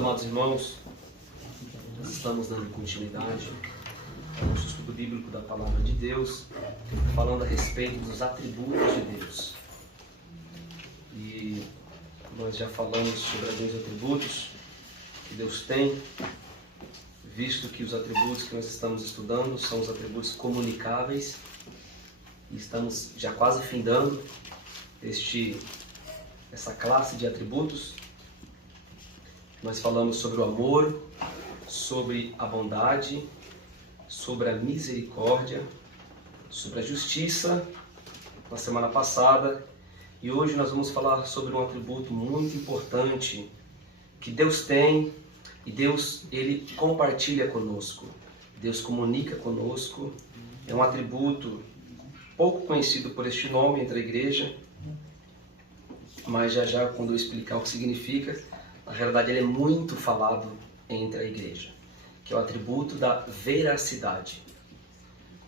amados irmãos, nós estamos dando continuidade ao nosso estudo bíblico da Palavra de Deus, falando a respeito dos atributos de Deus. E nós já falamos sobre alguns atributos que Deus tem, visto que os atributos que nós estamos estudando são os atributos comunicáveis, e estamos já quase findando essa classe de atributos. Nós falamos sobre o amor, sobre a bondade, sobre a misericórdia, sobre a justiça na semana passada, e hoje nós vamos falar sobre um atributo muito importante que Deus tem, e Deus, Ele compartilha conosco, Deus comunica conosco. É um atributo pouco conhecido por este nome entre a igreja, mas já quando eu explicar o que significa, na realidade ele é muito falado entre a igreja, que é o atributo da veracidade.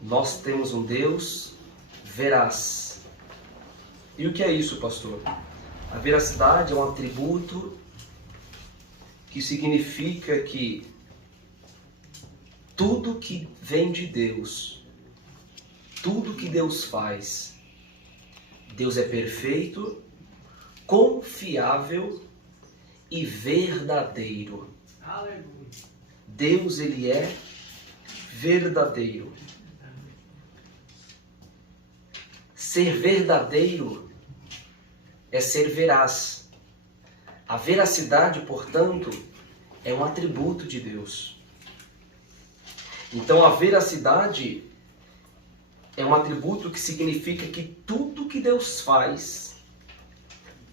Nós temos um Deus veraz. E o que é isso, pastor? A veracidade é um atributo que significa que tudo que vem de Deus, tudo que Deus faz, Deus é perfeito, confiável e verdadeiro. Aleluia. Deus, Ele é verdadeiro. Ser verdadeiro é ser veraz. A veracidade, portanto, é um atributo de Deus. Então, a veracidade é um atributo que significa que tudo que Deus faz,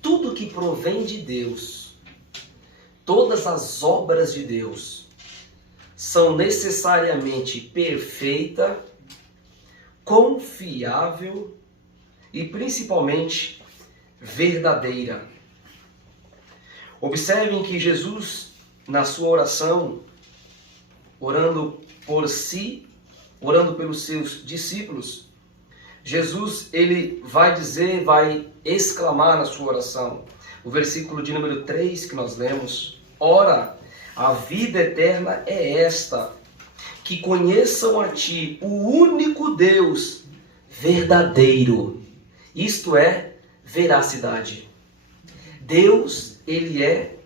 tudo que provém de Deus, todas as obras de Deus são necessariamente perfeita, confiável e principalmente verdadeira. Observem que Jesus, na sua oração, orando por si, orando pelos seus discípulos, Jesus, ele vai exclamar na sua oração, o versículo de número 3 que nós lemos: ora, a vida eterna é esta, que conheçam a Ti, o único Deus verdadeiro. Isto é veracidade. Deus, Ele é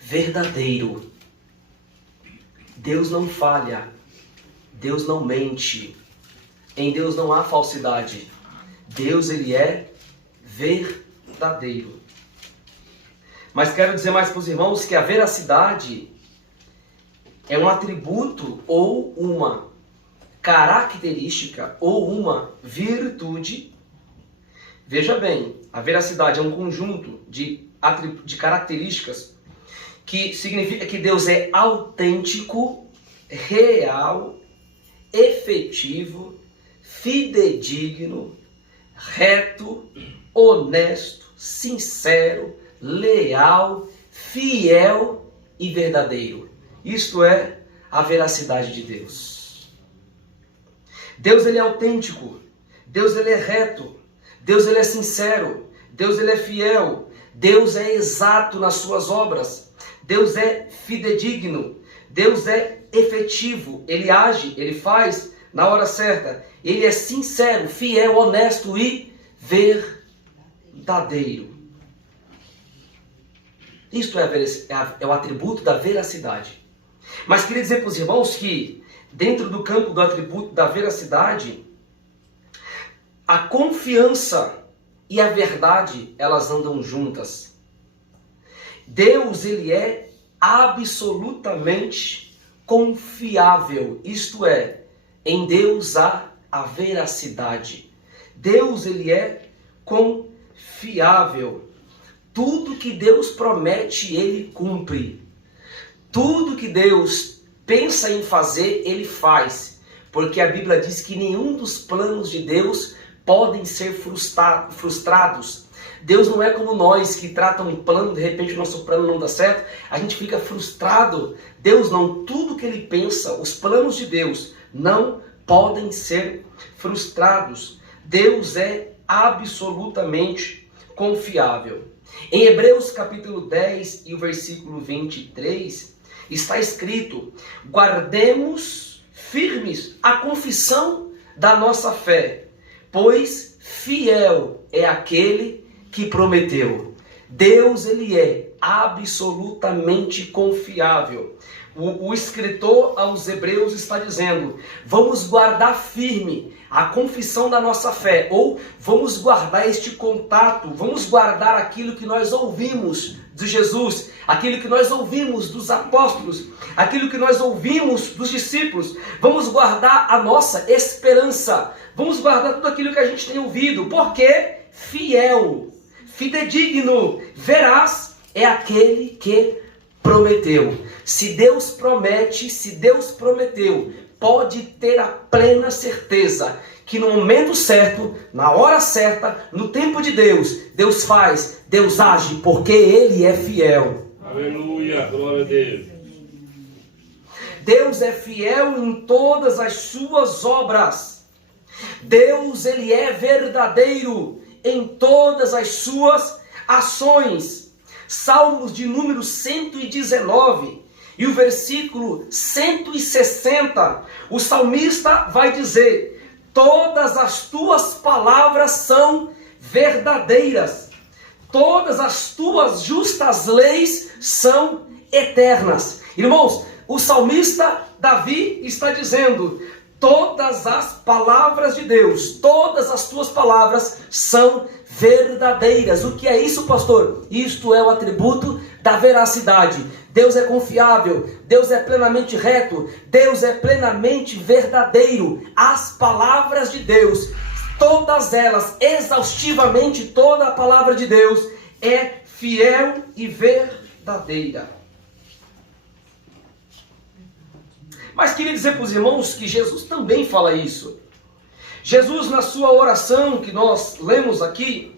verdadeiro. Deus não falha. Deus não mente. Em Deus não há falsidade. Deus, Ele é verdadeiro. Mas quero dizer mais para os irmãos que a veracidade é um atributo ou uma característica ou uma virtude. Veja bem, a veracidade é um conjunto de características que significa que Deus é autêntico, real, efetivo, fidedigno, reto, honesto, sincero, leal, fiel e verdadeiro. Isto é a veracidade de Deus. Deus, ele é autêntico. Deus, ele é reto. Deus, ele é sincero. Deus, ele é fiel. Deus é exato nas suas obras. Deus é fidedigno. Deus é efetivo. Ele age, ele faz na hora certa. Ele é sincero, fiel, honesto e verdadeiro. Isto é o atributo da veracidade. Mas queria dizer para os irmãos que, dentro do campo do atributo da veracidade, a confiança e a verdade, elas andam juntas. Deus, ele é absolutamente confiável. Isto é, em Deus há a veracidade. Deus, ele é confiável. Tudo que Deus promete, Ele cumpre. Tudo que Deus pensa em fazer, Ele faz. Porque a Bíblia diz que nenhum dos planos de Deus podem ser frustrados. Deus não é como nós que tratam um plano, de repente o nosso plano não dá certo, a gente fica frustrado. Deus não, tudo que Ele pensa, os planos de Deus não podem ser frustrados. Deus é absolutamente confiável. Em Hebreus capítulo 10 e o versículo 23, está escrito: guardemos firmes a confissão da nossa fé, pois fiel é aquele que prometeu. Deus, ele é absolutamente confiável. O escritor aos Hebreus está dizendo: vamos guardar firme a confissão da nossa fé, ou vamos guardar este contato, vamos guardar aquilo que nós ouvimos de Jesus, aquilo que nós ouvimos dos apóstolos, aquilo que nós ouvimos dos discípulos. Vamos guardar a nossa esperança, vamos guardar tudo aquilo que a gente tem ouvido, porque fiel, fidedigno, veraz é aquele que prometeu. Se Deus promete, se Deus prometeu, pode ter a plena certeza que no momento certo, na hora certa, no tempo de Deus, Deus faz, Deus age, porque Ele é fiel. Aleluia, glória a Deus. Deus é fiel em todas as suas obras. Deus, ele é verdadeiro em todas as suas ações. Salmos de número 119 e o versículo 160, o salmista vai dizer: todas as tuas palavras são verdadeiras, todas as tuas justas leis são eternas. Irmãos, o salmista Davi está dizendo: todas as palavras de Deus, todas as tuas palavras são verdadeiras. O que é isso, pastor? Isto é o atributo da veracidade. Deus é confiável, Deus é plenamente reto, Deus é plenamente verdadeiro. As palavras de Deus, todas elas, exaustivamente, toda a palavra de Deus é fiel e verdadeira. Mas queria dizer para os irmãos que Jesus também fala isso. Jesus, na sua oração que nós lemos aqui,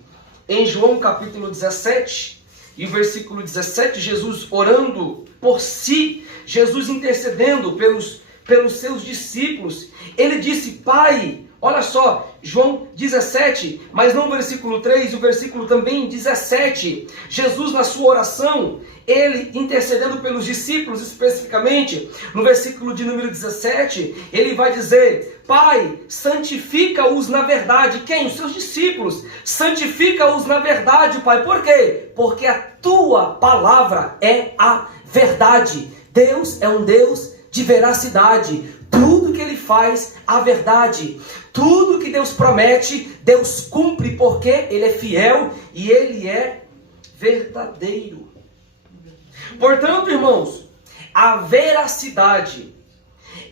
em João capítulo 17, e o versículo 17, Jesus orando por si, Jesus intercedendo pelos seus discípulos, ele disse: Pai, olha só, João 17, mas não o versículo 3, o versículo também 17, Jesus na sua oração, ele intercedendo pelos discípulos especificamente, no versículo de número 17, ele vai dizer: Pai, santifica-os na verdade. Quem? Os seus discípulos. Santifica-os na verdade, Pai. Por quê? Porque a tua palavra é a verdade. Deus é um Deus de veracidade. Tudo que ele faz, a verdade. Tudo que Deus promete, Deus cumpre, porque ele é fiel e ele é verdadeiro. Portanto, irmãos, a veracidade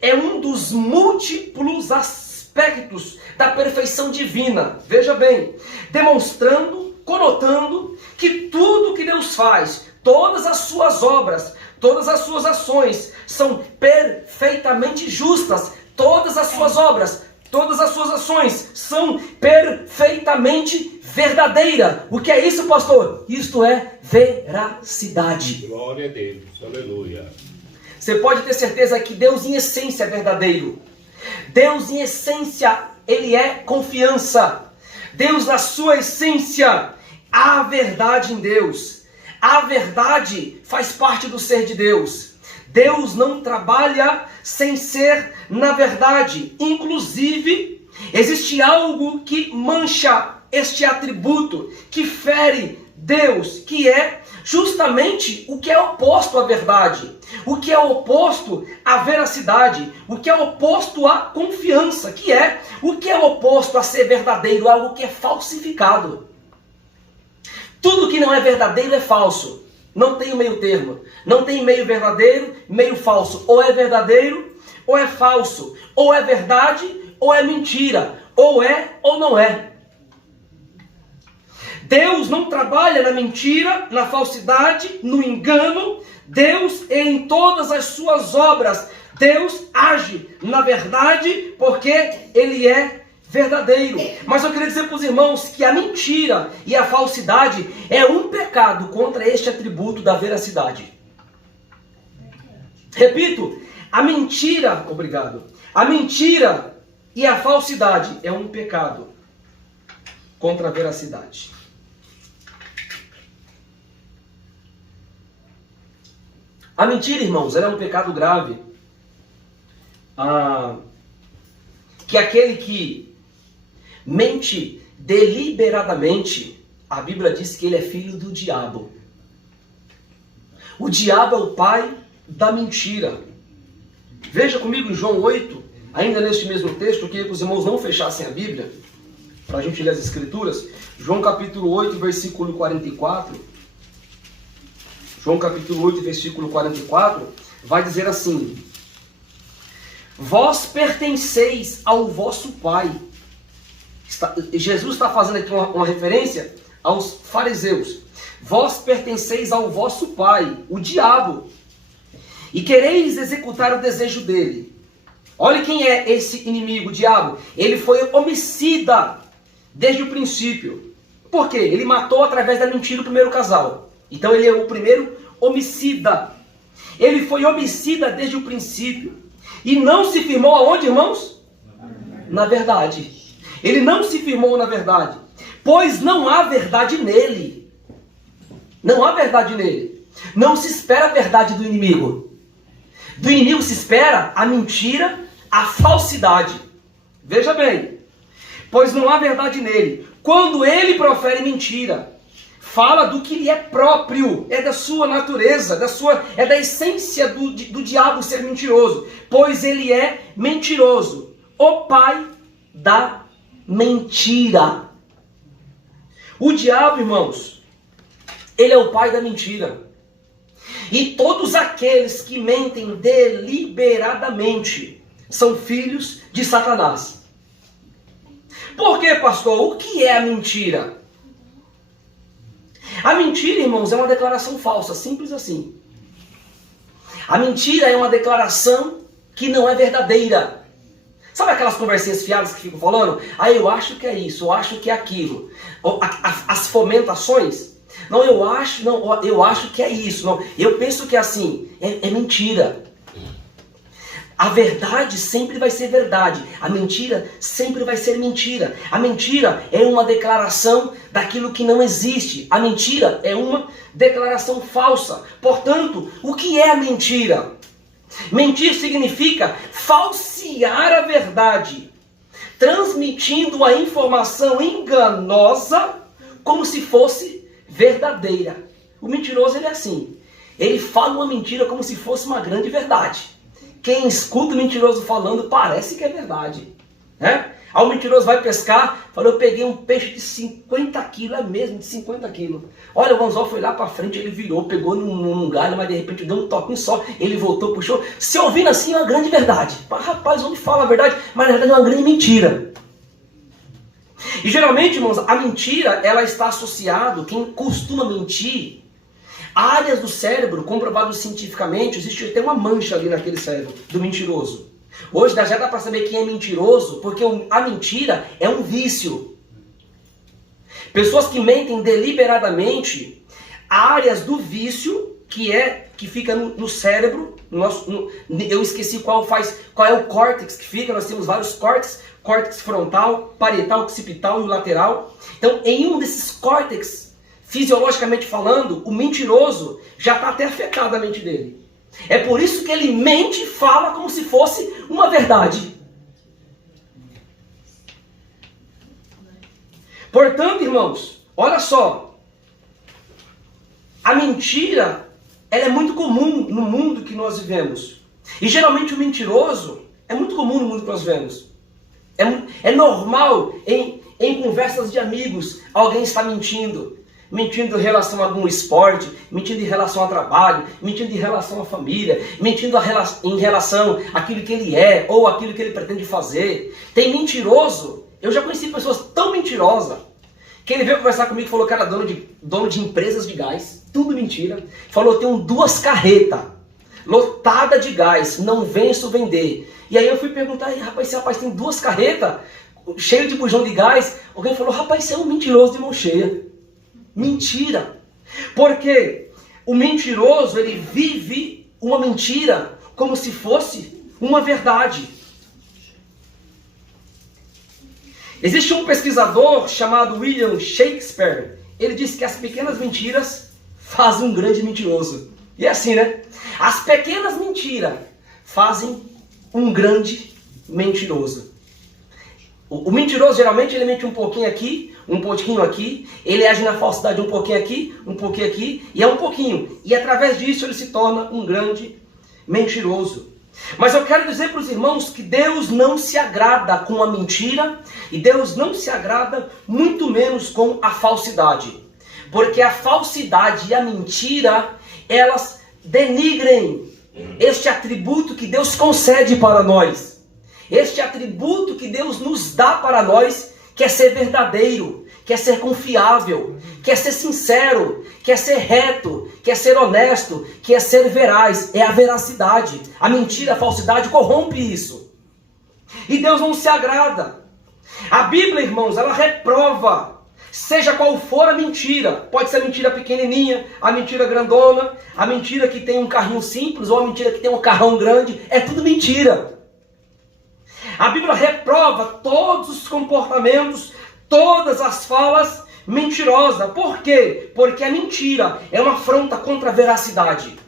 é um dos múltiplos aspectos da perfeição divina. Veja bem, demonstrando, conotando que tudo que Deus faz, todas as suas obras, todas as suas ações são perfeitamente justas. Todas as suas obras, todas as suas ações são perfeitamente verdadeiras. O que é isso, pastor? Isto é veracidade. Glória a Deus, aleluia. Você pode ter certeza que Deus em essência é verdadeiro. Deus em essência, ele é confiança. Deus na sua essência, há verdade em Deus. A verdade faz parte do ser de Deus. Deus não trabalha sem ser na verdade. Inclusive, existe algo que mancha este atributo, que fere Deus, que é justamente o que é oposto à verdade, o que é oposto à veracidade, o que é oposto à confiança, que é o que é oposto a ser verdadeiro, algo que é falsificado. Tudo que não é verdadeiro é falso. Não tem o meio termo. Não tem meio verdadeiro, meio falso. Ou é verdadeiro, ou é falso. Ou é verdade, ou é mentira. Ou é, ou não é. Deus não trabalha na mentira, na falsidade, no engano. Deus, em todas as suas obras, Deus age na verdade, porque Ele é verdadeiro. Mas eu queria dizer para os irmãos que a mentira e a falsidade é um pecado contra este atributo da veracidade. Repito, a mentira, obrigado, a mentira e a falsidade é um pecado contra a veracidade. A mentira, irmãos, ela é um pecado grave. Que aquele que mente deliberadamente, a Bíblia diz que ele é filho do diabo. O diabo é o pai da mentira. Veja comigo em João 8, ainda neste mesmo texto, eu queria que os irmãos não fechassem a Bíblia, para a gente ler as Escrituras. João capítulo 8, versículo 44. João capítulo 8, versículo 44, vai dizer assim: vós pertenceis ao vosso pai. Jesus está fazendo aqui uma referência aos fariseus. Vós pertenceis ao vosso pai, o diabo, e quereis executar o desejo dele. Olha quem é esse inimigo, o diabo. Ele foi homicida desde o princípio. Por quê? Ele matou através da mentira o primeiro casal. Então ele é o primeiro homicida. Ele foi homicida desde o princípio. E não se firmou aonde, irmãos? Na verdade. Ele não se firmou na verdade. Pois não há verdade nele. Não há verdade nele. Não se espera a verdade do inimigo. Do inimigo se espera a mentira, a falsidade. Veja bem. Pois não há verdade nele. Quando ele profere mentira, fala do que lhe é próprio, é da sua natureza, é da essência do diabo ser mentiroso. Pois ele é mentiroso, o pai da mentira. O diabo, irmãos, ele é o pai da mentira. E todos aqueles que mentem deliberadamente são filhos de Satanás. Por quê, pastor? O que é a mentira? A mentira, irmãos, é uma declaração falsa, simples assim. A mentira é uma declaração que não é verdadeira. Sabe aquelas conversinhas fiadas que ficam falando? Eu acho que é isso, eu acho que é aquilo. As fomentações? Não, eu acho que é isso. Não, eu penso que é assim. É mentira. A verdade sempre vai ser verdade. A mentira sempre vai ser mentira. A mentira é uma declaração daquilo que não existe. A mentira é uma declaração falsa. Portanto, o que é a mentira? Mentir significa falsear a verdade, transmitindo a informação enganosa como se fosse verdadeira. O mentiroso, ele é assim. Ele fala uma mentira como se fosse uma grande verdade. Quem escuta o mentiroso falando parece que é verdade, né? Aí o mentiroso vai pescar, falou, eu peguei um peixe de 50 quilos, é mesmo, de 50 quilos. Olha, o anzol foi lá para frente, ele virou, pegou num galho, mas de repente deu um toquinho só, ele voltou, puxou. Se ouvindo assim, é uma grande verdade. Rapaz, onde fala a verdade, mas na verdade é uma grande mentira. E geralmente, irmãos, a mentira, ela está associada, quem costuma mentir, áreas do cérebro, comprovado cientificamente, existe até uma mancha ali naquele cérebro do mentiroso. Hoje já dá para saber quem é mentiroso, porque a mentira é um vício. Pessoas que mentem deliberadamente, áreas do vício que fica no cérebro, eu esqueci qual é o córtex que fica, nós temos vários córtex frontal, parietal, occipital e o lateral. Então, em um desses córtex, fisiologicamente falando, o mentiroso já está até afetado a mente dele. É por isso que ele mente e fala como se fosse uma verdade. Portanto, irmãos, olha só. A mentira, ela é muito comum no mundo que nós vivemos. E geralmente o mentiroso é muito comum no mundo que nós vivemos. É normal em conversas de amigos alguém está mentindo. Mentindo em relação a algum esporte, mentindo em relação ao trabalho, mentindo em relação à família, mentindo em relação àquilo que ele é ou aquilo que ele pretende fazer. Tem mentiroso, eu já conheci pessoas tão mentirosas, que ele veio conversar comigo e falou que era dono de empresas de gás, tudo mentira. Falou, eu tenho 2 carretas lotadas de gás, não venço vender. E aí eu fui perguntar, rapaz, esse rapaz tem 2 carretas, cheio de bujão de gás. Alguém falou, rapaz, você é um mentiroso de mão cheia. Mentira. Porque o mentiroso, ele vive uma mentira como se fosse uma verdade. Existe um pesquisador chamado William Shakespeare. Ele disse que as pequenas mentiras fazem um grande mentiroso. E é assim, né? As pequenas mentiras fazem um grande mentiroso. O mentiroso, geralmente, ele mente um pouquinho aqui, um pouquinho aqui. Ele age na falsidade um pouquinho aqui, e é um pouquinho. E através disso ele se torna um grande mentiroso. Mas eu quero dizer para os irmãos que Deus não se agrada com a mentira e Deus não se agrada muito menos com a falsidade. Porque a falsidade e a mentira, elas denigrem este atributo que Deus concede para nós. Este atributo que Deus nos dá para nós, que é ser verdadeiro, que é ser confiável, que é ser sincero, que é ser reto, que é ser honesto, que é ser veraz. É a veracidade. A mentira, a falsidade corrompe isso. E Deus não se agrada. A Bíblia, irmãos, ela reprova, seja qual for a mentira. Pode ser a mentira pequenininha, a mentira grandona, a mentira que tem um carrinho simples ou a mentira que tem um carrão grande. É tudo mentira. A Bíblia reprova todos os comportamentos, todas as falas mentirosas. Por quê? Porque a mentira é uma afronta contra a veracidade.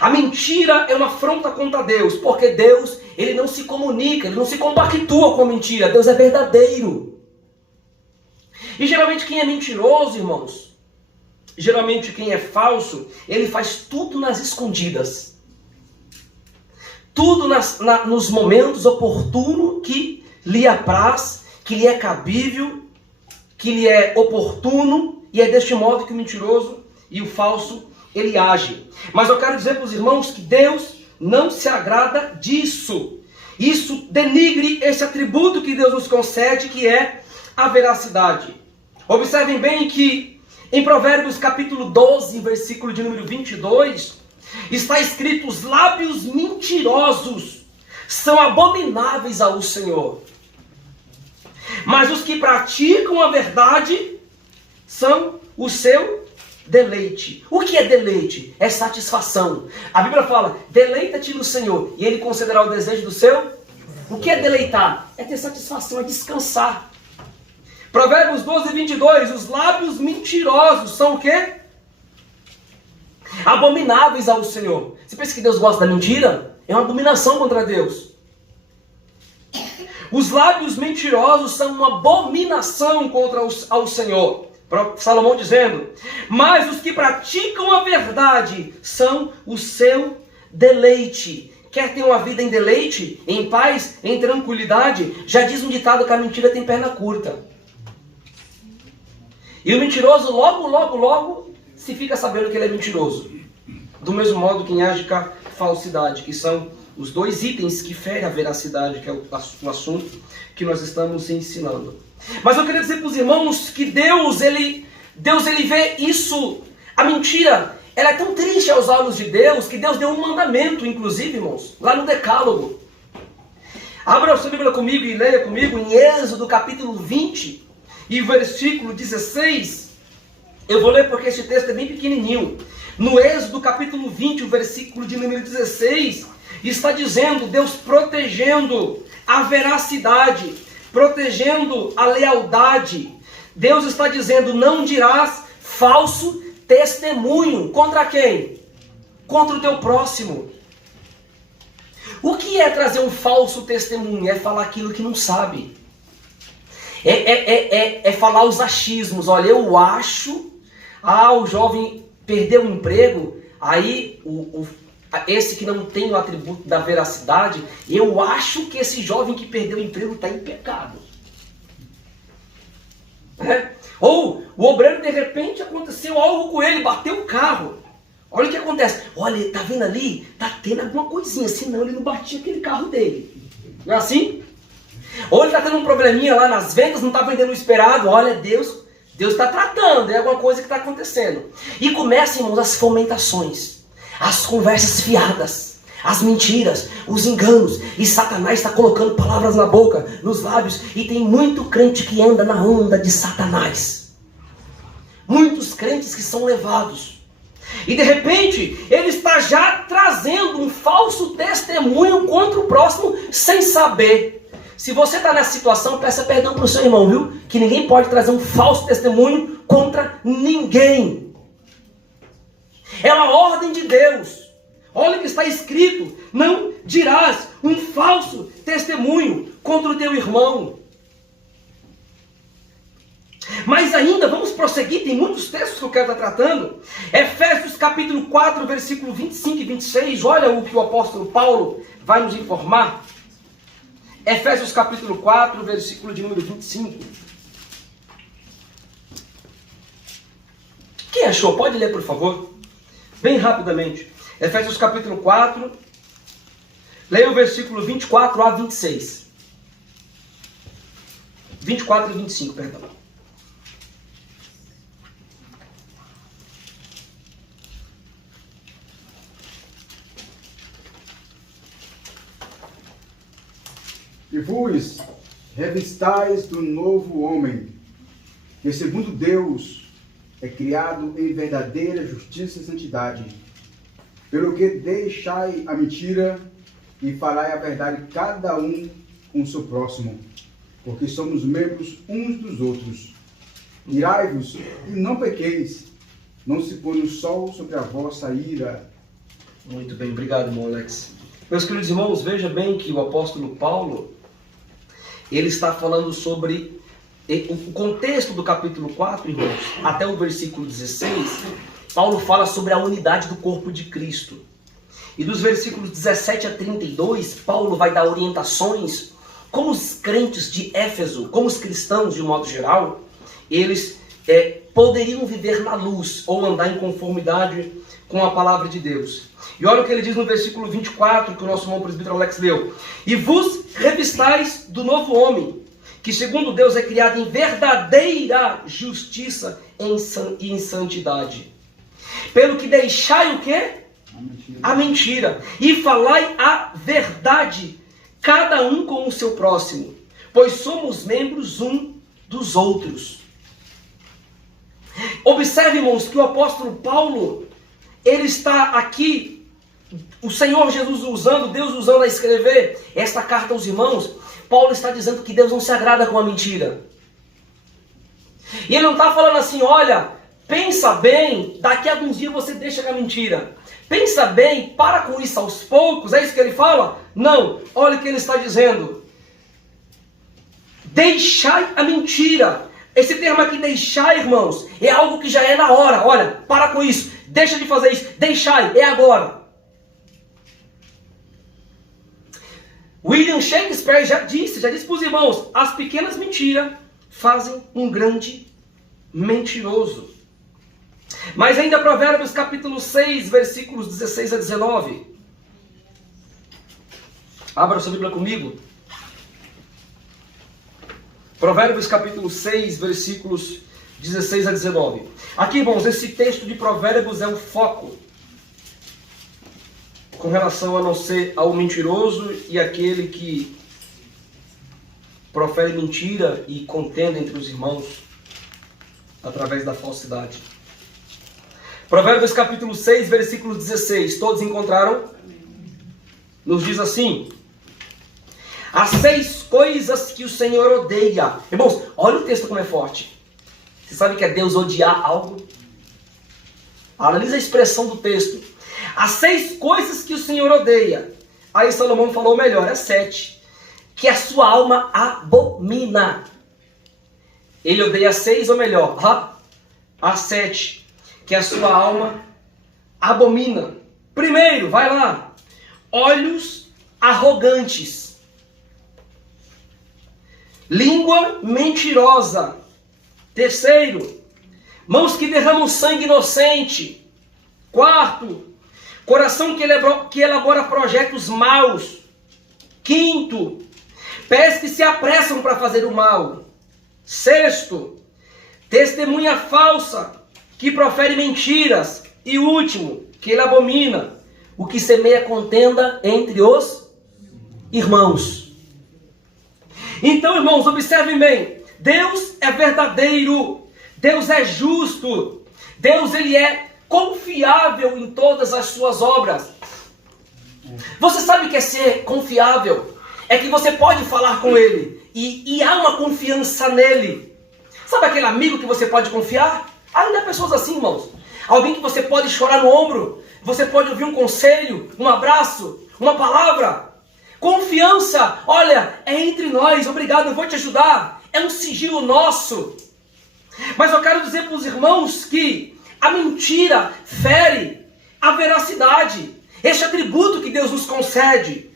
A mentira é uma afronta contra Deus, porque Deus, ele não se comunica, ele não se compactua com a mentira. Deus é verdadeiro. E geralmente quem é mentiroso, irmãos, geralmente quem é falso, ele faz tudo nas escondidas. Tudo nos momentos oportunos que lhe apraz, que lhe é cabível, que lhe é oportuno, e é deste modo que o mentiroso e o falso, ele age. Mas eu quero dizer para os irmãos que Deus não se agrada disso. Isso denigre esse atributo que Deus nos concede, que é a veracidade. Observem bem que em Provérbios capítulo 12, versículo de número 22, está escrito: os lábios mentirosos são abomináveis ao Senhor, mas os que praticam a verdade são o seu deleite. O que é deleite? É satisfação. A Bíblia fala: deleita-te no Senhor e Ele concederá o desejo do seu. O que é deleitar? É ter satisfação, é descansar. Provérbios 12, 22, os lábios mentirosos são o quê? Abomináveis ao Senhor. Você pensa que Deus gosta da mentira? É uma abominação contra Deus. Os lábios mentirosos são uma abominação contra ao Senhor. Salomão dizendo: mas os que praticam a verdade são o seu deleite. Quer ter uma vida em deleite, em paz, em tranquilidade? Já diz um ditado que a mentira tem perna curta. E o mentiroso logo se fica sabendo que ele é mentiroso. Do mesmo modo quem age com a falsidade, que são os dois itens que ferem a veracidade, que é o assunto que nós estamos ensinando. Mas eu queria dizer para os irmãos que Deus ele vê isso, a mentira, ela é tão triste aos olhos de Deus, que Deus deu um mandamento, inclusive, irmãos, lá no Decálogo. Abra a sua Bíblia comigo e leia comigo em Êxodo capítulo 20 e versículo 16. Eu vou ler porque esse texto é bem pequenininho. No Êxodo capítulo 20, o versículo de número 16, está dizendo, Deus protegendo a veracidade, protegendo a lealdade. Deus está dizendo: não dirás falso testemunho. Contra quem? Contra o teu próximo. O que é trazer um falso testemunho? É falar aquilo que não sabe. É falar os achismos. Olha, eu acho, o jovem perdeu o emprego, aí esse que não tem o atributo da veracidade, eu acho que esse jovem que perdeu o emprego está em pecado. Ou o obreiro, de repente, aconteceu algo com ele, bateu o carro. Olha o que acontece. Olha, tá vendo ali? Tá tendo alguma coisinha, senão ele não batia aquele carro dele. Não é assim? Ou ele está tendo um probleminha lá nas vendas, não está vendendo o esperado. Olha, Deus está tratando, é alguma coisa que está acontecendo. E começam, irmãos, as fomentações, as conversas fiadas, as mentiras, os enganos. E Satanás está colocando palavras na boca, nos lábios. E tem muito crente que anda na onda de Satanás. Muitos crentes que são levados. E de repente, ele está já trazendo um falso testemunho contra o próximo sem saber. Se você está nessa situação, peça perdão para o seu irmão, viu? Que ninguém pode trazer um falso testemunho contra ninguém. É uma ordem de Deus. Olha o que está escrito: não dirás um falso testemunho contra o teu irmão. Mas ainda, vamos prosseguir, tem muitos textos que eu quero estar tratando. Efésios capítulo 4, versículo 25 e 26, olha o que o apóstolo Paulo vai nos informar. Efésios capítulo 4, versículo de número 25. Quem achou? Pode ler, por favor. Bem rapidamente. Efésios capítulo 4, leia o versículo 24 a 26. 24 e 25, perdão. E vos revistais do novo homem, que segundo Deus é criado em verdadeira justiça e santidade. Pelo que deixai a mentira e falai a verdade cada um com o seu próximo, porque somos membros uns dos outros. Irai-vos e não pequeis, não se põe o sol sobre a vossa ira. Muito bem, obrigado, irmão Alex. Meus queridos irmãos, veja bem que o apóstolo Paulo, ele está falando sobre o contexto do capítulo 4, irmãos, até o versículo 16. Paulo fala sobre a unidade do corpo de Cristo. E dos versículos 17 a 32, Paulo vai dar orientações como os crentes de Éfeso, como os cristãos de um modo geral, eles poderiam viver na luz ou andar em conformidade com a palavra de Deus. E olha o que ele diz no versículo 24, que o nosso irmão presbítero Alex leu. E vos revistais do novo homem, que segundo Deus é criado em verdadeira justiça e em santidade. Pelo que deixai o quê? A mentira. E falai a verdade, cada um com o seu próximo, pois somos membros um dos outros. Observe, irmãos, que o apóstolo Paulo, ele está aqui, o Senhor Jesus usando, Deus usando a escrever esta carta aos irmãos. Paulo está dizendo que Deus não se agrada com a mentira. E ele não está falando assim, olha, pensa bem, daqui a alguns dias você deixa com a mentira. Pensa bem, para com isso aos poucos, é isso que ele fala? Não, olha o que ele está dizendo. Deixai a mentira. Esse termo aqui, deixai, irmãos, é algo que já é na hora. Olha, para com isso, deixa de fazer isso, deixai, é agora. William Shakespeare já disse para os irmãos, as pequenas mentiras fazem um grande mentiroso. Mas ainda Provérbios capítulo 6, versículos 16 a 19. Abra sua Bíblia comigo. Provérbios capítulo 6, versículos 16 a 19. Aqui, irmãos, esse texto de Provérbios é o foco com relação a não ser ao mentiroso e aquele que profere mentira e contenda entre os irmãos através da falsidade. Provérbios capítulo 6, versículo 16. Todos encontraram? Nos diz assim: as 6 coisas que o Senhor odeia. Irmãos, olha o texto como é forte. Você sabe que é Deus odiar algo? Analisa a expressão do texto. As 6 coisas que o Senhor odeia. Aí Salomão falou melhor, é 7. Que a sua alma abomina. Ele odeia 6 ou melhor, as 7. Que a sua alma abomina. Primeiro, vai lá. Olhos arrogantes. Língua mentirosa. Terceiro, mãos que derramam sangue inocente. Quarto, coração que elabora projetos maus. Quinto, pés que se apressam para fazer o mal. Sexto, testemunha falsa, que profere mentiras. E último, que ele abomina, o que semeia contenda entre os irmãos. Então, irmãos, observem bem. Deus é verdadeiro. Deus é justo. Deus, ele é confiável em todas as suas obras. Você sabe o que é ser confiável? É que você pode falar com ele e há uma confiança nele. Sabe aquele amigo que você pode confiar? Ainda há pessoas assim, irmãos. Alguém que você pode chorar no ombro. Você pode ouvir um conselho, um abraço, uma palavra. Confiança. Olha, é entre nós. Obrigado, eu vou te ajudar. É um sigilo nosso. Mas eu quero dizer para os irmãos que a mentira fere a veracidade. Este atributo que Deus nos concede.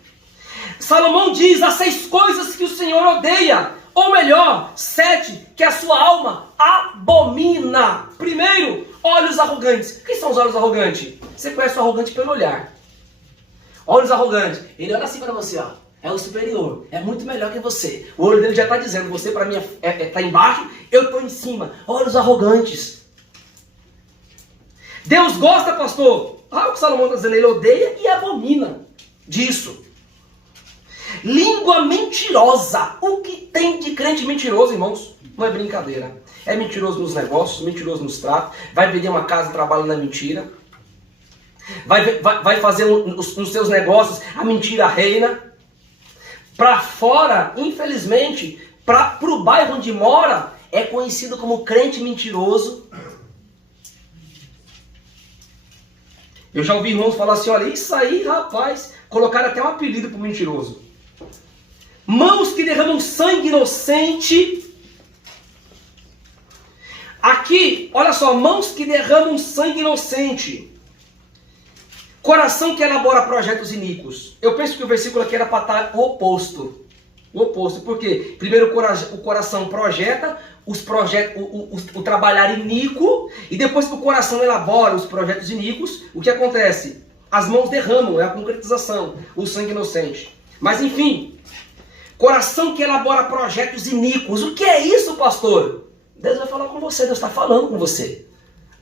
Salomão diz: há 6 coisas que o Senhor odeia. Ou melhor, 7 que a sua alma abomina. Primeiro, olhos arrogantes. Quem são os olhos arrogantes? Você conhece o arrogante pelo olhar. Olhos arrogantes. Ele olha assim para você, ó. É o superior. É muito melhor que você. O olho dele já está dizendo: você para mim está embaixo, eu estou em cima. Olhos arrogantes. Deus gosta, pastor. O que Salomão está dizendo, ele odeia e abomina disso. Língua mentirosa. O que tem de crente mentiroso, irmãos? Não é brincadeira. É mentiroso nos negócios, mentiroso nos tratos. Vai vender uma casa, trabalha na mentira. Vai fazer nos seus negócios, a mentira reina. Para fora, infelizmente, para o bairro onde mora, é conhecido como crente mentiroso. Eu já ouvi irmãos falar assim: olha, isso aí, rapaz, colocaram até um apelido para o mentiroso. Mãos que derramam sangue inocente. Aqui, olha só, mãos que derramam sangue inocente. Coração que elabora projetos iníquos. Eu penso que o versículo aqui era para estar o oposto. O oposto, por quê? Primeiro o coração projeta o trabalhar iníquo, e depois que o coração elabora os projetos iníquos, o que acontece? As mãos derramam, é a concretização, o sangue inocente. Mas enfim, coração que elabora projetos iníquos. O que é isso, pastor? Deus vai falar com você, Deus está falando com você.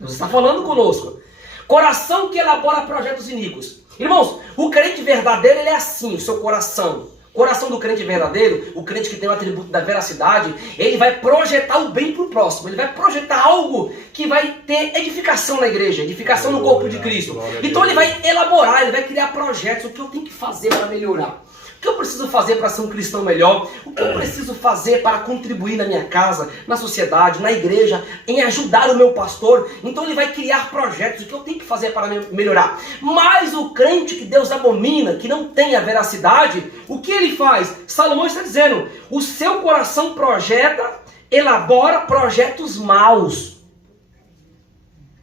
Deus está falando conosco. Coração que elabora projetos iníquos. Irmãos, o crente verdadeiro, ele é assim, o seu coração. O coração do crente verdadeiro, o crente que tem o atributo da veracidade, ele vai projetar o bem para o próximo. Ele vai projetar algo que vai ter edificação na igreja, edificação no corpo de Cristo. Então ele vai elaborar, ele vai criar projetos. O que eu tenho que fazer para melhorar? O que eu preciso fazer para ser um cristão melhor? O que eu preciso fazer para contribuir na minha casa, na sociedade, na igreja, em ajudar o meu pastor? Então ele vai criar projetos. O que eu tenho que fazer para melhorar? Mas o crente que Deus abomina, que não tem a veracidade, o que ele faz? Salomão está dizendo: o seu coração projeta, elabora projetos maus.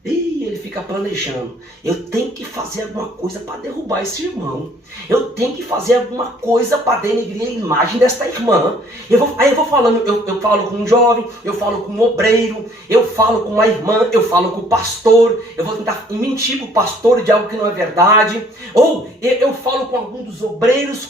E ele fica planejando: eu tenho que fazer alguma coisa para derrubar esse irmão. Eu tenho que fazer alguma coisa para denegrir a imagem desta irmã. Aí eu vou falando, eu falo com um jovem, eu falo com um obreiro, eu falo com uma irmã, eu falo com o pastor, eu vou tentar mentir para o pastor de algo que não é verdade. Ou eu falo com algum dos obreiros,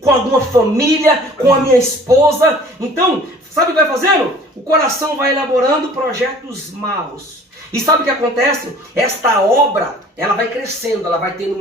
com alguma família, com a minha esposa. Então, sabe o que vai fazendo? O coração vai elaborando projetos maus. E sabe o que acontece? Esta obra, ela vai crescendo, ela vai tendo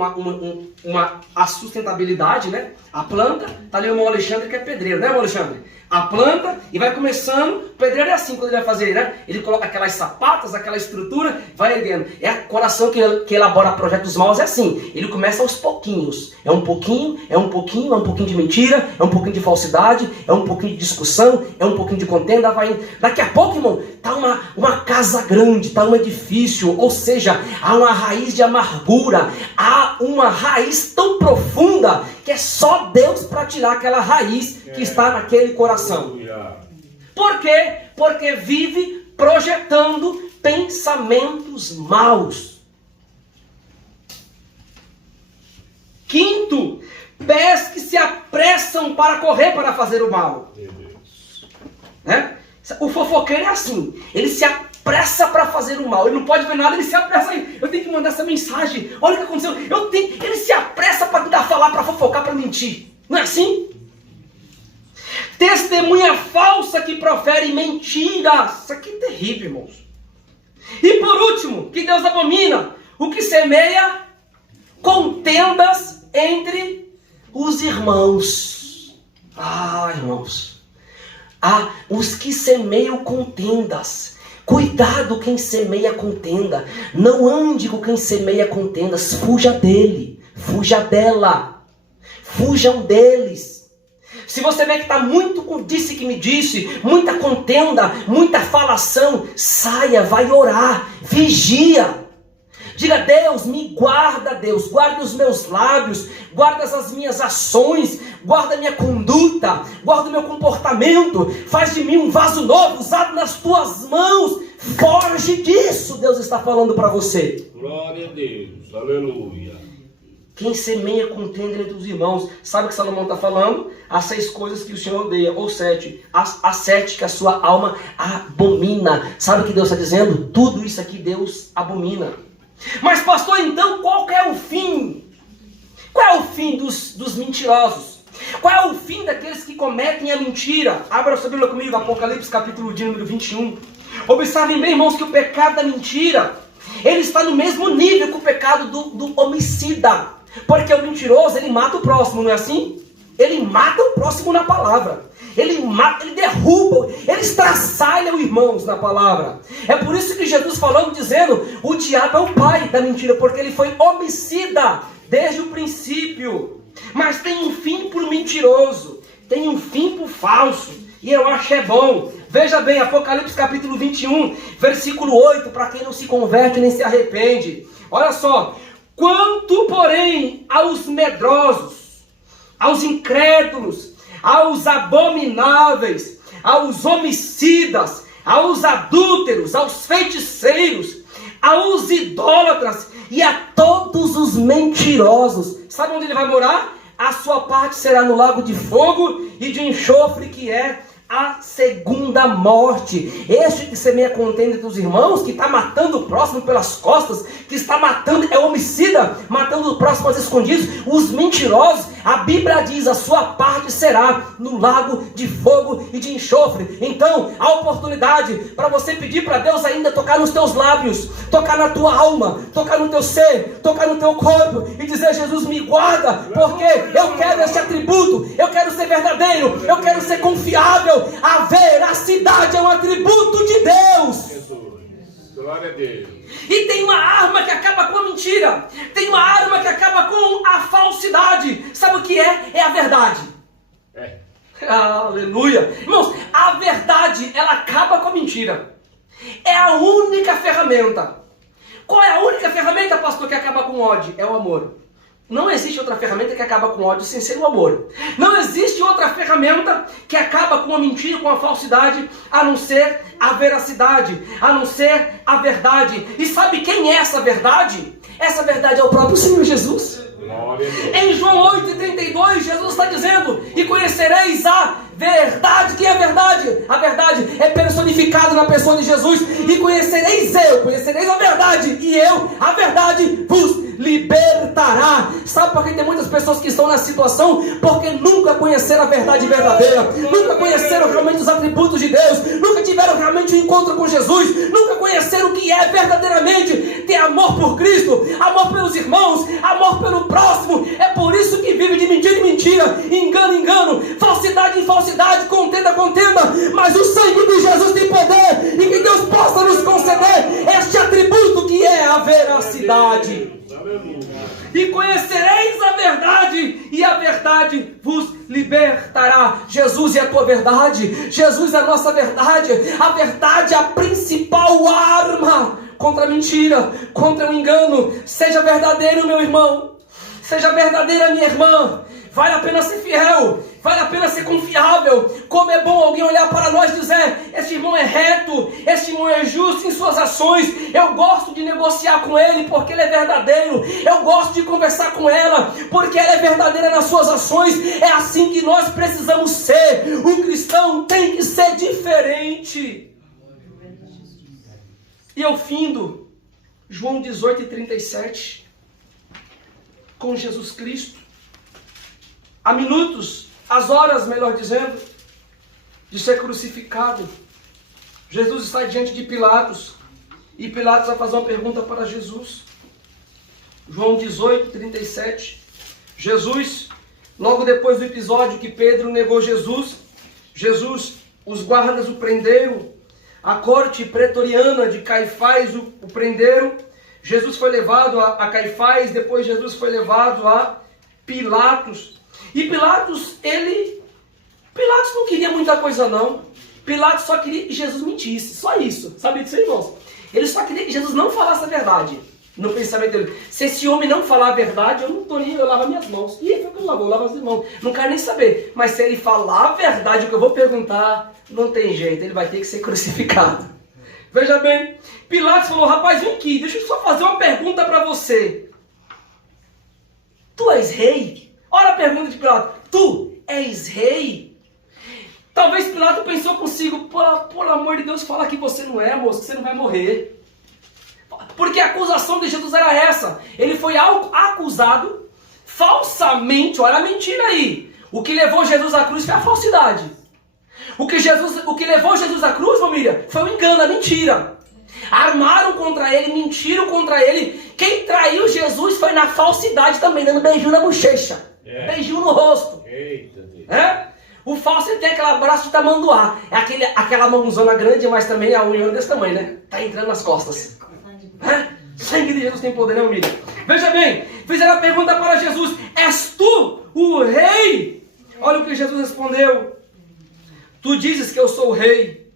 a sustentabilidade, né? A planta, tá ali o irmão Alexandre que é pedreiro, né, irmão Alexandre? A planta e vai começando. O pedreiro é assim quando ele vai fazer, né? Ele coloca aquelas sapatas, aquela estrutura, vai erguendo. É o coração que elabora projetos maus, é assim. Ele começa aos pouquinhos. É um pouquinho, é um pouquinho, é um pouquinho de mentira, é um pouquinho de falsidade, é um pouquinho de discussão, é um pouquinho de contenda, vai indo. Daqui a pouco, irmão, tá uma casa grande, tá um edifício, ou seja, há uma raiz de amargura, há uma raiz tão profunda que é só Deus para tirar aquela raiz que está naquele coração. Por quê? Porque vive projetando pensamentos maus. Quinto, pés que se apressam para correr para fazer o mal. Né? O fofoqueiro é assim, ele se apressa para fazer o mal, ele não pode ver nada, ele se apressa aí. Eu tenho que mandar essa mensagem, olha o que aconteceu. Ele se apressa para tentar falar, para fofocar, para mentir. Não é assim? Testemunha falsa que profere mentiras. Isso aqui é terrível, irmãos. E por último, que Deus abomina, o que semeia contendas entre os irmãos. Irmãos, os que semeiam contendas. Cuidado quem semeia contenda. Não ande com quem semeia contendas. Fuja dele, fuja dela. Fujam deles. Se você vê que está muito com disse que me disse, muita contenda, muita falação, saia, vai orar, vigia. Diga: Deus, me guarda, Deus, guarda os meus lábios, guarda as minhas ações, guarda a minha conduta, guarda o meu comportamento, faz de mim um vaso novo, usado nas tuas mãos, foge disso. Deus está falando para você. Glória a Deus, aleluia. Quem semeia contenda entre os irmãos. Sabe o que Salomão está falando? As 6 coisas que o Senhor odeia, ou 7. As 7 que a sua alma abomina. Sabe o que Deus está dizendo? Tudo isso aqui Deus abomina. Mas pastor, então qual é o fim? Qual é o fim dos mentirosos? Qual é o fim daqueles que cometem a mentira? Abra sua Bíblia comigo, Apocalipse capítulo de número 21. Observem bem, irmãos, que o pecado da mentira, ele está no mesmo nível que o pecado do homicida. Porque o mentiroso, ele mata o próximo, não é assim? Ele mata o próximo na palavra. Ele mata, ele derruba, ele estraçalha os irmãos na palavra. É por isso que Jesus falando, dizendo, o diabo é o pai da mentira, porque ele foi homicida desde o princípio. Mas tem um fim para o mentiroso, tem um fim para o falso, e eu acho é bom. Veja bem, Apocalipse capítulo 21, versículo 8, para quem não se converte nem se arrepende. Olha só: quanto, porém, aos medrosos, aos incrédulos, aos abomináveis, aos homicidas, aos adúlteros, aos feiticeiros, aos idólatras e a todos os mentirosos, sabe onde ele vai morar? A sua parte será no lago de fogo e de enxofre, que é a segunda morte. Este que semeia contenda entre os irmãos, que está matando o próximo pelas costas, que está matando, é homicida, matando o próximo às escondidas. Os mentirosos, a Bíblia diz, a sua parte será no lago de fogo e de enxofre. Então, a oportunidade para você pedir para Deus ainda tocar nos teus lábios, tocar na tua alma, tocar no teu ser, tocar no teu corpo e dizer: Jesus, me guarda, porque eu quero esse atributo, eu quero ser verdadeiro, eu quero ser confiável. A veracidade é um atributo de Deus. Jesus, glória a Deus. E tem uma arma que acaba com a mentira, tem uma arma que acaba com a falsidade. Sabe o que é? É a verdade. É. Aleluia. Irmãos, a verdade, ela acaba com a mentira. É a única ferramenta. Qual é a única ferramenta, pastor, que acaba com o ódio? É o amor. Não existe outra ferramenta que acaba com ódio sem ser o amor. Não existe outra ferramenta que acaba com a mentira, com a falsidade, a não ser a veracidade, a não ser a verdade. E sabe quem é essa verdade? Essa verdade é o próprio Senhor Jesus. Em João 8,32, Jesus está dizendo: e conhecereis a verdade. Que é a verdade? A verdade é personificada na pessoa de Jesus. E conhecereis a verdade, e eu, a verdade, vos libertará. Sabe por que tem muitas pessoas que estão nessa situação? Porque nunca conheceram a verdade verdadeira, nunca conheceram realmente os atributos de Deus, nunca tiveram realmente um encontro com Jesus, nunca conheceram o que é verdadeiramente ter amor por Cristo, amor pelos irmãos, amor pelo próximo. É por isso que vive de mentira em mentira, engano em engano, falsidade em falsidade, contenda em contenda. Mas o sangue de Jesus tem poder, e que Deus possa nos conceder este atributo que é a veracidade. E conhecereis a verdade, e a verdade vos libertará. Jesus é a tua verdade, Jesus é a nossa verdade. A verdade é a principal arma contra a mentira, contra o engano. Seja verdadeiro, meu irmão, seja verdadeira, minha irmã. Vale a pena ser fiel, vale a pena ser confiável. Como é bom alguém olhar para nós e dizer: este irmão é reto, este irmão é justo em suas ações. Eu gosto de negociar com ele porque ele é verdadeiro. Eu gosto de conversar com ela porque ela é verdadeira nas suas ações. É assim que nós precisamos ser. O cristão tem que ser diferente. E eu findo João 18:37, com Jesus Cristo, há minutos, às horas, melhor dizendo, de ser crucificado, Jesus está diante de Pilatos, e Pilatos vai fazer uma pergunta para Jesus. João 18:37. Jesus, logo depois do episódio que Pedro negou Jesus, os guardas o prenderam, a corte pretoriana de Caifás o prenderam. Jesus foi levado a Caifás, depois Jesus foi levado a Pilatos. E Pilatos não queria muita coisa não. Pilatos só queria que Jesus mentisse, só isso. Sabe disso, irmãos? Ele só queria que Jesus não falasse a verdade. no pensamento dele. Se esse homem não falar a verdade, eu não tô nem, eu lavo minhas mãos. E aí foi que eu lavo as mãos. Não quero nem saber. Mas se ele falar a verdade, o que eu vou perguntar, não tem jeito, ele vai ter que ser crucificado. Veja bem, Pilatos falou, rapaz, vem aqui, deixa eu só fazer uma pergunta para você. Tu és rei? Olha a pergunta de Pilatos. Tu és rei? Talvez Pilatos pensou consigo, por amor de Deus, fala que você não é, moço, que você não vai morrer. Porque a acusação de Jesus era essa. Ele foi acusado falsamente, olha a mentira aí. O que levou Jesus à cruz foi a falsidade. O que levou Jesus à cruz, família, foi o engano, a mentira. Armaram contra ele, mentiram contra ele. Quem traiu Jesus foi na falsidade também, dando beijinho na bochecha. Beijinho no rosto. Eita Deus. O falso ele tem aquele abraço de tamanduá. É aquela mãozona grande, mas também a unha desse tamanho, né? Tá entrando nas costas. Sangue de Jesus tem poder, não, Miriam? Veja bem, fizeram a pergunta para Jesus: és tu o rei? Olha o que Jesus respondeu: tu dizes que eu sou o rei,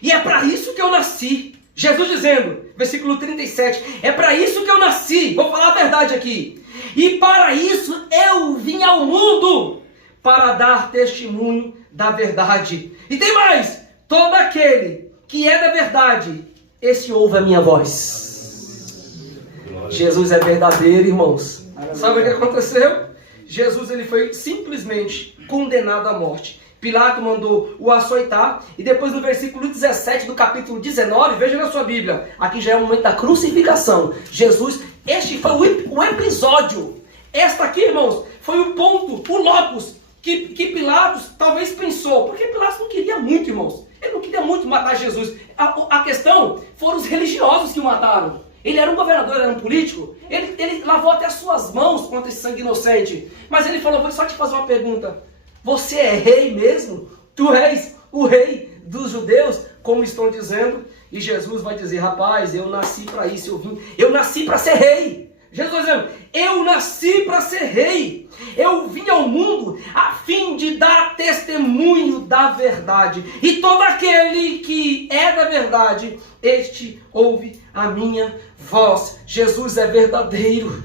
e é para isso que eu nasci. Jesus dizendo, versículo 37, é para isso que eu nasci. Vou falar a verdade aqui. E para isso eu vim ao mundo, para dar testemunho da verdade. E tem mais: todo aquele que é da verdade, esse ouve a minha voz. Jesus é verdadeiro, irmãos. Sabe o que aconteceu? Jesus ele foi simplesmente condenado à morte. Pilatos mandou o açoitar. E depois no versículo 17 do capítulo 19, veja na sua Bíblia. Aqui já é o momento da crucificação. Jesus, este foi o episódio. Esta aqui, irmãos, foi o ponto, o locus que Pilatos talvez pensou. Porque Pilatos não queria muito, irmãos. Ele não queria muito matar Jesus. A questão foram os religiosos que o mataram. Ele era um governador, ele era um político. Ele lavou até as suas mãos contra esse sangue inocente. Mas ele falou: vou só te fazer uma pergunta. Você é rei mesmo? Tu és o rei dos judeus? Como estão dizendo. E Jesus vai dizer: rapaz, eu nasci para isso. Eu nasci para ser rei. Jesus vai dizendo: eu nasci para ser rei. Eu vim ao mundo a fim de dar testemunho da verdade. E todo aquele que é da verdade, este ouve a minha voz. Jesus é verdadeiro.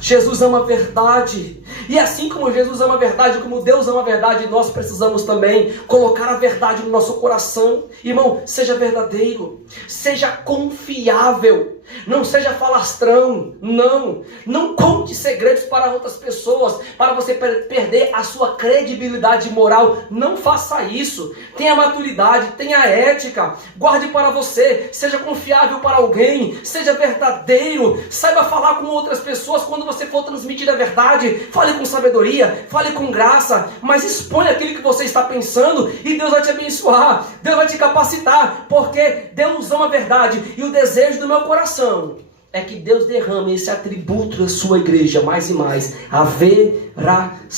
Jesus ama a verdade. E assim como Jesus ama a verdade, como Deus ama a verdade, nós precisamos também colocar a verdade no nosso coração. Irmão, seja verdadeiro, seja confiável, não seja falastrão, não conte segredos para outras pessoas, para você perder a sua credibilidade moral. Não faça isso. Tenha maturidade, tenha ética, guarde para você, seja confiável para alguém, seja verdadeiro, saiba falar com outras pessoas. Quando você for transmitir a verdade, fale com sabedoria, fale com graça, mas exponha aquilo que você está pensando e Deus vai te abençoar, Deus vai te capacitar, porque Deus ama a verdade. E o desejo do meu coração é que Deus derrame esse atributo da sua igreja mais e mais, a veracidade.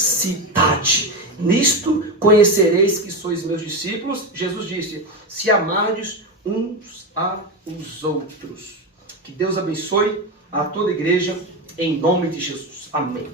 Nisto conhecereis que sois meus discípulos. Jesus disse: se amardes uns aos outros. Que Deus abençoe a toda a igreja, em nome de Jesus. Amém.